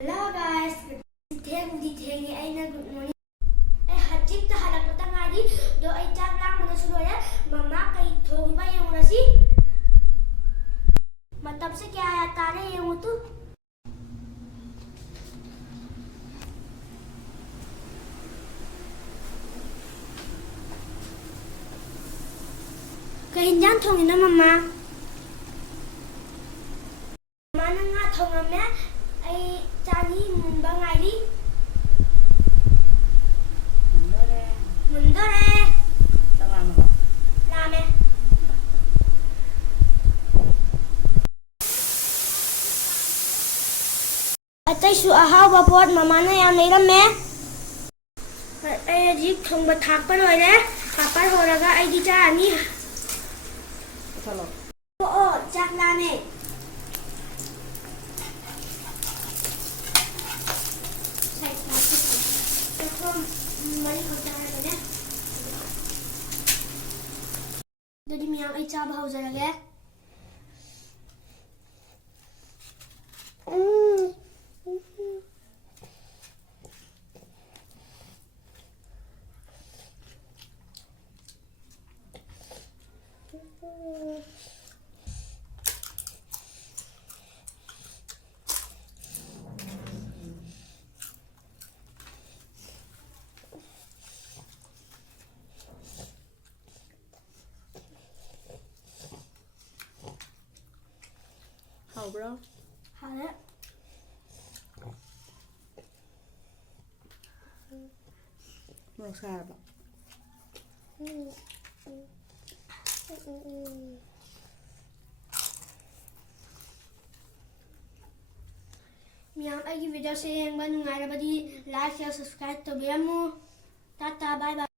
Hello guys, theng ai na good morning. Ai hachik ta halak ta ngari do ai chak lang mana suloya mama kai thong ba yang nasi. Matam se kya aaya tare yang tu. Kai hinjan thong ina mama. Mana nga thong amya ai chani munba ngai di. Mundore. Salamat. Lame. Atai su ahawa pot mama na yam nei ramme. Ai ji thongba thak pa loi le. Papa horaga ai di cha ani. Chalo. Oh, chak lame. Sai sai. Thom mari ho cha ra ne. Dodi miyam ai cha bhau jara ge. How bro? Hả? Mau siapa? Miyam ai video se yang ba nungai ra ba di like share subscribe to biamu. Tata bye bye.